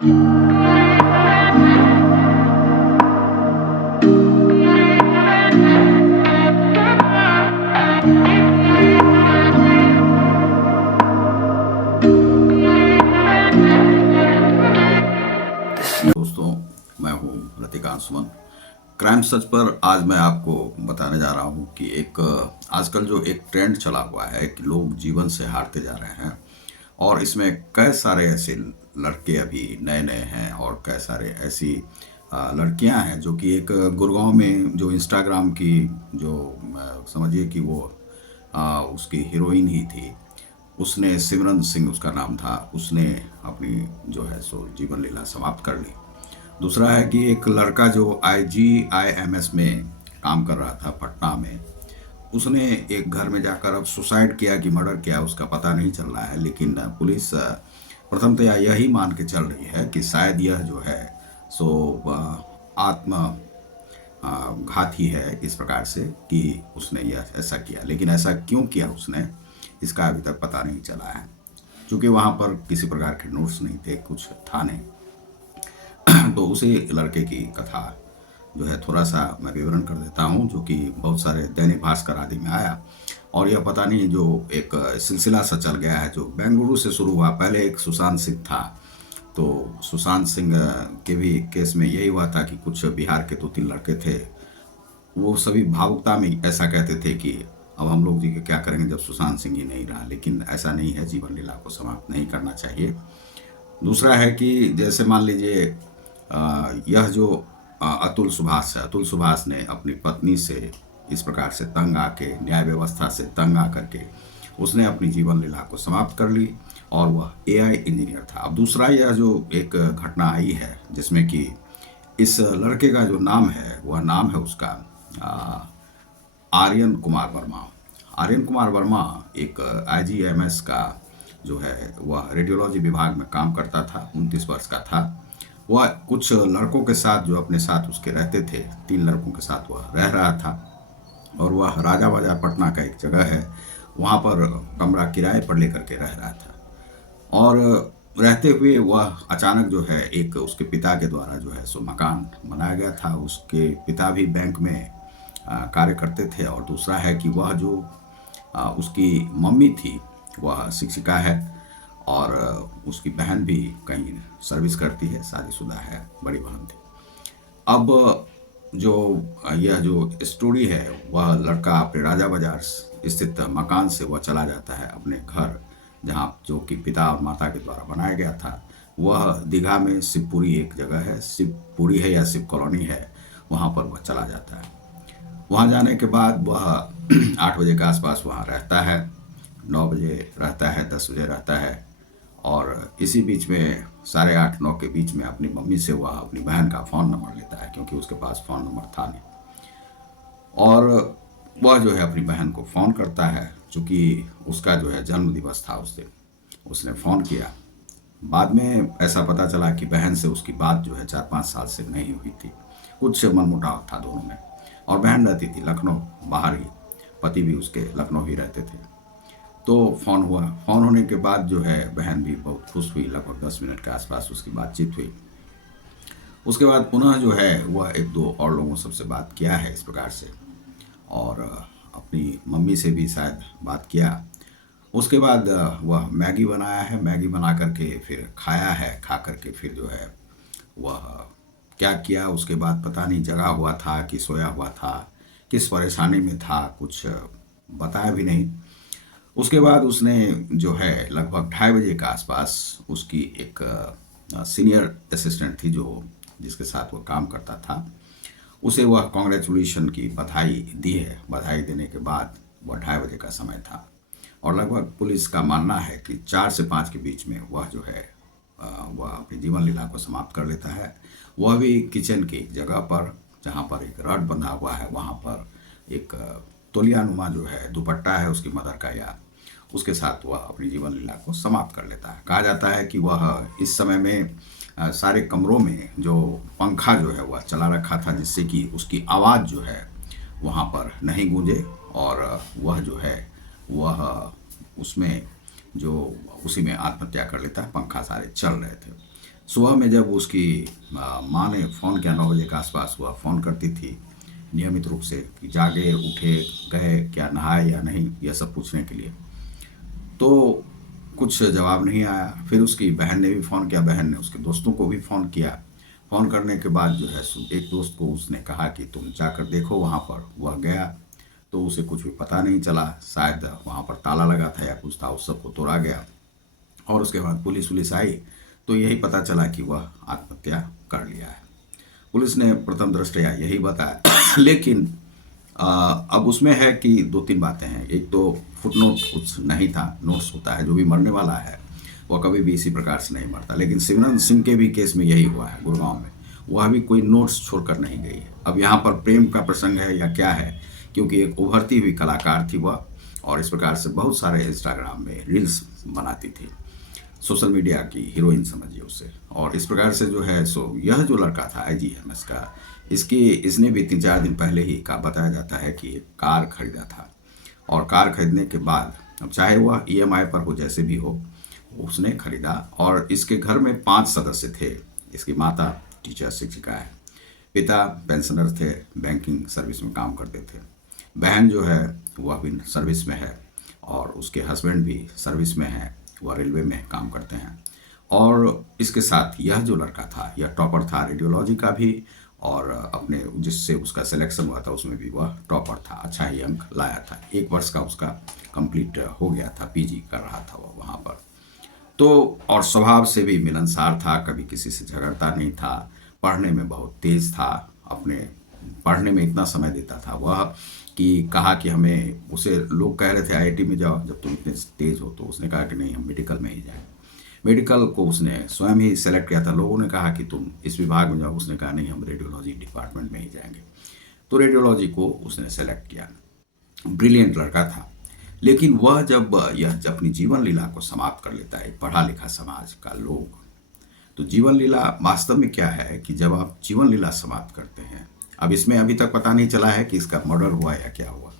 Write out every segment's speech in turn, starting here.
दोस्तों, मैं हूं लतिकांत सुमन। क्राइम सच पर आज मैं आपको बताने जा रहा हूं कि एक आजकल जो एक ट्रेंड चला हुआ है कि लोग जीवन से हारते जा रहे हैं, और इसमें कई सारे ऐसे लड़के अभी नए नए हैं और कई सारे ऐसी लड़कियां हैं जो कि एक गुड़गांव में जो इंस्टाग्राम की जो समझिए कि वो उसकी हीरोइन ही थी। उसने सिमरन सिंह उसका नाम था, उसने अपनी जो है सो जीवन लीला समाप्त कर ली। दूसरा है कि एक लड़का जो IGIMS में काम कर रहा था पटना में, उसने एक घर में जाकर अब सुसाइड किया कि मर्डर किया उसका पता नहीं चल रहा है, लेकिन पुलिस प्रथमतया यही मान के चल रही है कि शायद यह जो है सो आत्म घात ही है, इस प्रकार से कि उसने यह ऐसा किया। लेकिन ऐसा क्यों किया उसने, इसका अभी तक पता नहीं चला है, क्योंकि वहाँ पर किसी प्रकार के नोट्स नहीं थे, कुछ था नहीं। तो उसी लड़के की कथा जो है थोड़ा सा मैं विवरण कर देता हूँ, जो कि बहुत सारे दैनिक भास्कर आदि में आया, और यह पता नहीं जो एक सिलसिला सा चल गया है जो बेंगलुरु से शुरू हुआ। पहले एक सुशांत सिंह था, तो सुशांत सिंह के भी केस में यही हुआ था कि कुछ बिहार के 2-3 लड़के थे, वो सभी भावुकता में ऐसा कहते थे कि अब हम लोग जी के क्या करेंगे जब सुशांत सिंह ही नहीं रहा। लेकिन ऐसा नहीं है, जीवन लीला को समाप्त नहीं करना चाहिए। दूसरा है कि जैसे मान लीजिए यह जो अतुल सुभाष है, अतुल सुभाष ने अपनी पत्नी से इस प्रकार से तंग आके, न्याय व्यवस्था से तंग आकर के उसने अपनी जीवन लीला को समाप्त कर ली, और वह AI इंजीनियर था। अब दूसरा यह जो एक घटना आई है जिसमें कि इस लड़के का जो नाम है वह नाम है उसका आर्यन कुमार वर्मा। आर्यन कुमार वर्मा एक IGMS का जो है वह रेडियोलॉजी विभाग में काम करता था, 29 वर्ष का था। वह कुछ लड़कों के साथ जो अपने साथ उसके रहते थे, 3 लड़कों के साथ वह रह रहा था, और वह राजा बाजार पटना का एक जगह है, वहाँ पर कमरा किराए पर लेकर के रह रहा था। और रहते हुए वह अचानक जो है एक उसके पिता के द्वारा जो है सो मकान बनाया गया था। उसके पिता भी बैंक में कार्य करते थे, और दूसरा है कि वह जो उसकी मम्मी थी वह शिक्षिका है, और उसकी बहन भी कहीं सर्विस करती है, शादीशुदा है, बड़ी बहन थी। अब जो यह जो स्टोरी है, वह लड़का अपने राजा बाजार स्थित मकान से वह चला जाता है अपने घर, जहाँ जो कि पिता और माता के द्वारा बनाया गया था। वह दीघा में शिवपुरी एक जगह है, शिवपुरी है या शिव कॉलोनी है, वहाँ पर वह चला जाता है। वहाँ जाने के बाद वह 8 बजे के आसपास वहाँ रहता है, 9 बजे रहता है, 10 बजे रहता है, और इसी बीच में 8:30-9 के बीच में अपनी मम्मी से वह अपनी बहन का फ़ोन नंबर लेता है, क्योंकि उसके पास फ़ोन नंबर था नहीं। और वह जो है अपनी बहन को फ़ोन करता है, चूँकि उसका जो है जन्म दिवस था उस दिन, उसने फ़ोन किया। बाद में ऐसा पता चला कि बहन से उसकी बात जो है 4-5 साल से नहीं हुई थी, कुछ मनमुटाव था दोनों में, और बहन रहती थी लखनऊ बाहर ही, पति भी उसके लखनऊ ही रहते थे। तो फ़ोन हुआ, फ़ोन होने के बाद जो है बहन भी बहुत खुश हुई, लगभग 10 मिनट के आसपास उसकी बातचीत हुई। उसके बाद पुनः जो है वह 1-2 और लोगों सबसे बात किया है इस प्रकार से, और अपनी मम्मी से भी शायद बात किया। उसके बाद वह मैगी बनाया है, मैगी बना करके फिर खाया है, खा करके फिर जो है वह क्या किया उसके बाद पता नहीं, जगा हुआ था कि सोया हुआ था, किस परेशानी में था, कुछ बताया भी नहीं। उसके बाद उसने जो है लगभग 2:30 बजे के आसपास उसकी एक सीनियर असिस्टेंट थी जो जिसके साथ वह काम करता था, उसे वह कॉन्ग्रेचुलेशन की बधाई दी है। बधाई देने के बाद वह 2:30 बजे का समय था, और लगभग पुलिस का मानना है कि 4 से 5 के बीच में वह जो है वह अपनी जीवन लीला को समाप्त कर लेता है। वह भी किचन की जगह पर, जहाँ पर एक रॉड बंधा हुआ है, वहाँ पर एक तौलियानुमा जो है दुपट्टा है उसकी मदर का, या उसके साथ वह अपनी जीवन लीला को समाप्त कर लेता है। कहा जाता है कि वह इस समय में सारे कमरों में जो पंखा जो है वह चला रखा था, जिससे कि उसकी आवाज़ जो है वहाँ पर नहीं गूंजे, और वह जो है वह उसमें जो उसी में आत्महत्या कर लेता है। पंखा सारे चल रहे थे, सुबह में जब उसकी माँ ने फ़ोन किया 9 बजे के आसपास, वह फ़ोन करती थी नियमित रूप से कि जागे, उठे, गए, क्या नहाए या नहीं, यह सब पूछने के लिए। तो कुछ जवाब नहीं आया। फिर उसकी बहन ने भी फ़ोन किया, बहन ने उसके दोस्तों को भी फ़ोन किया। फ़ोन करने के बाद जो है एक दोस्त को उसने कहा कि तुम जाकर देखो वहाँ पर। वह गया तो उसे कुछ भी पता नहीं चला, शायद वहाँ पर ताला लगा था या कुछ था, उस सबको तोड़ा गया। और उसके बाद पुलिस वुलिस आई तो यही पता चला कि वह आत्महत्या कर लिया है। पुलिस ने प्रथम दृष्टया यही बताया लेकिन अब उसमें है कि दो तीन बातें हैं। एक तो फुटनोट कुछ नहीं था, नोट्स होता है, जो भी मरने वाला है वह कभी भी इसी प्रकार से नहीं मरता। लेकिन सिमरन सिंह के भी केस में यही हुआ है गुड़गांव में, वह भी कोई नोट्स छोड़कर नहीं गई है। अब यहाँ पर प्रेम का प्रसंग है या क्या है, क्योंकि एक उभरती हुई कलाकार थी वह, और इस प्रकार से बहुत सारे इंस्टाग्राम में रील्स बनाती थी, सोशल मीडिया की हीरोइन समझिए उसे। और इस प्रकार से जो है सो यह जो लड़का था IGMS का, इसने भी 3-4 दिन पहले ही का बताया जाता है कि एक कार खरीदा था। और कार खरीदने के बाद, अब चाहे वह EMI पर हो, जैसे भी हो, उसने खरीदा। और इसके घर में 5 सदस्य थे। इसकी माता टीचर शिक्षिका है, पिता पेंशनर थे, बैंकिंग सर्विस में काम करते थे, बहन जो है वह भी सर्विस में है, और उसके हस्बैंड भी सर्विस में है, वह रेलवे में काम करते हैं। और इसके साथ यह जो लड़का था, यह टॉपर था रेडियोलॉजी का भी, और अपने जिससे उसका सिलेक्शन हुआ था उसमें भी वह टॉपर था, अच्छा ही अंक लाया था। 1 वर्ष का उसका कंप्लीट हो गया था, PG कर रहा था वह वहाँ पर। तो और स्वभाव से भी मिलनसार था, कभी किसी से झगड़ता नहीं था, पढ़ने में बहुत तेज था, अपने पढ़ने में इतना समय देता था वह कि कहा कि हमें, उसे लोग कह रहे थे IIT में जाओ जब तुम इतने तेज हो, तो उसने कहा कि नहीं, हम मेडिकल में ही जाएं। मेडिकल को उसने स्वयं ही सेलेक्ट किया था। लोगों ने कहा कि तुम इस विभाग में जाओ, उसने कहा नहीं, हम रेडियोलॉजी डिपार्टमेंट में ही जाएंगे। तो रेडियोलॉजी को उसने सेलेक्ट किया। ब्रिलियंट लड़का था। लेकिन वह जब अपनी जीवन लीला को समाप्त कर लेता है, पढ़ा लिखा समाज का लोग, तो जीवन लीला वास्तव में क्या है कि जब आप जीवन लीला समाप्त करते हैं, अब इसमें अभी तक पता नहीं चला है कि इसका मर्डर हुआ या क्या हुआ।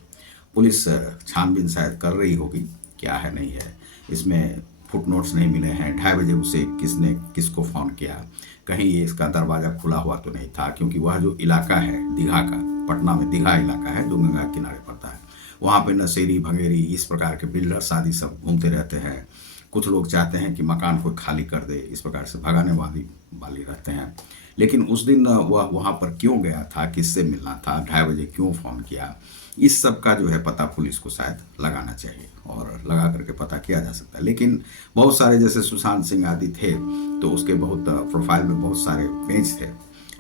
पुलिस छानबीन शायद कर रही होगी, क्या है नहीं है। इसमें फुटनोट्स नहीं मिले हैं, 2:30 बजे उसे किसने किसको फ़ोन किया, कहीं ये इसका दरवाज़ा खुला हुआ तो नहीं था, क्योंकि वह जो इलाका है दीघा का, पटना में दीघा इलाका है जो गंगा किनारे पड़ता है, वहाँ पे नशेरी भंगेरी इस प्रकार के बिल्डर्स आदि सब घूमते रहते हैं। कुछ लोग चाहते हैं कि मकान को खाली कर दे, इस प्रकार से भगाने वाली रहते हैं। लेकिन उस दिन वह वहाँ पर क्यों गया था, किससे मिलना था, 2:30 बजे क्यों फ़ोन किया, इस सब का जो है पता पुलिस को शायद लगाना चाहिए, और लगा करके पता किया जा सकता है। लेकिन बहुत सारे जैसे सुशांत सिंह आदि थे, तो उसके बहुत प्रोफाइल में बहुत सारे पेज थे।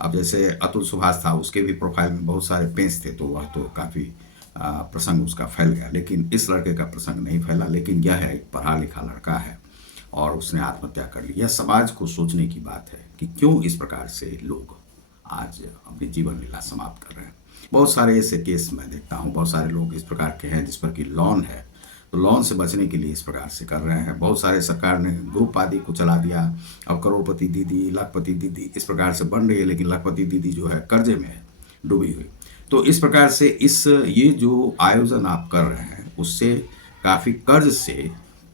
अब जैसे अतुल सुभाष था, उसके भी प्रोफाइल में बहुत सारे पेज थे, तो वह तो काफ़ी प्रसंग उसका फैल गया। लेकिन इस लड़के का प्रसंग नहीं फैला। लेकिन यह है, एक पढ़ा लिखा लड़का है और उसने आत्महत्या कर ली। यह समाज को सोचने की बात है कि क्यों इस प्रकार से लोग आज अपनी जीवन लीला समाप्त कर रहे हैं। बहुत सारे ऐसे केस मैं देखता हूँ, बहुत सारे लोग इस प्रकार के हैं जिस पर कि लॉन है, तो लॉन से बचने के लिए इस प्रकार से कर रहे हैं। बहुत सारे सरकार ने ग्रुप आदि को चला दिया। अब करोड़पति दीदी, लाखपति दीदी इस प्रकार से बन रही है, लेकिन लाखपति दीदी जो है कर्जे में है, डूबी हुई। तो इस प्रकार से ये जो आयोजन आप कर रहे हैं, उससे काफ़ी कर्ज से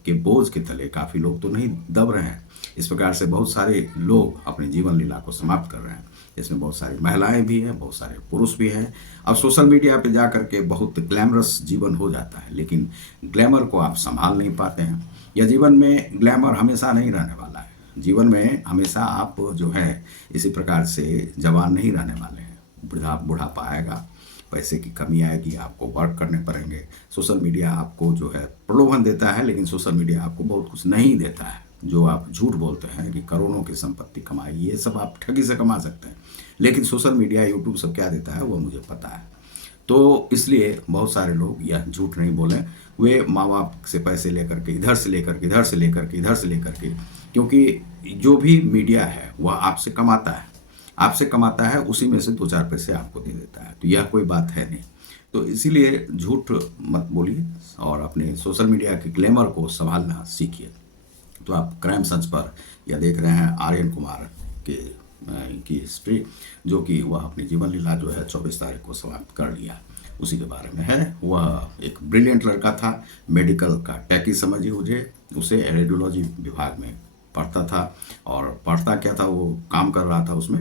के बोझ के तले काफ़ी लोग तो नहीं दब रहे हैं। इस प्रकार से बहुत सारे लोग अपने जीवन लीला को समाप्त कर रहे हैं। इसमें बहुत सारी महिलाएं भी हैं, बहुत सारे पुरुष भी हैं। अब सोशल मीडिया पे जा करके बहुत ग्लैमरस जीवन हो जाता है, लेकिन ग्लैमर को आप संभाल नहीं पाते हैं। या जीवन में ग्लैमर हमेशा नहीं रहने वाला है। जीवन में हमेशा आप जो है इसी प्रकार से जवान नहीं रहने वाले हैं। बुढ़ापा आएगा, पैसे की कमी आएगी, आपको वर्क करने पड़ेंगे। सोशल मीडिया आपको जो है प्रलोभन देता है, लेकिन सोशल मीडिया आपको बहुत कुछ नहीं देता है। जो आप झूठ बोलते हैं कि करोड़ों की संपत्ति कमाई, ये सब आप ठगी से कमा सकते हैं, लेकिन सोशल मीडिया, यूट्यूब सब क्या देता है वो मुझे पता है। तो इसलिए बहुत सारे लोग यह झूठ नहीं बोले, वे माँ बाप से पैसे लेकर के, इधर से लेकर के, इधर से लेकर के, इधर से लेकर के, क्योंकि जो भी मीडिया है वह आपसे कमाता है, उसी में से 2-4 पैसे आपको दे देता है। तो यह कोई बात है नहीं। तो इसीलिए झूठ मत बोलिए और अपने सोशल मीडिया के ग्लैमर को संभालना सीखिए। तो आप क्राइम संच पर यह देख रहे हैं आर्यन कुमार की हिस्ट्री, जो कि वह अपनी जीवन लीला जो है 24 तारीख को समाप्त कर लिया, उसी के बारे में है। वह एक ब्रिलियंट लड़का था, मेडिकल का टैकी समझिए उसे रेडियोलॉजी विभाग में पढ़ता था। और पढ़ता क्या था, वो काम कर रहा था उसमें,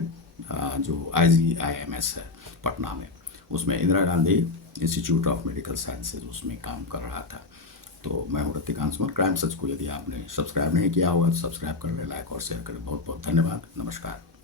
जो IGIMS है पटना में, उसमें Indira Gandhi institute of medical sciences, उसमें काम कर रहा था। तो मैं हूँ ऋतिकांत सुमन। क्राइम सच को यदि आपने सब्सक्राइब नहीं किया होगा तो सब्सक्राइब कर लें, लाइक और शेयर करें। बहुत बहुत धन्यवाद। नमस्कार।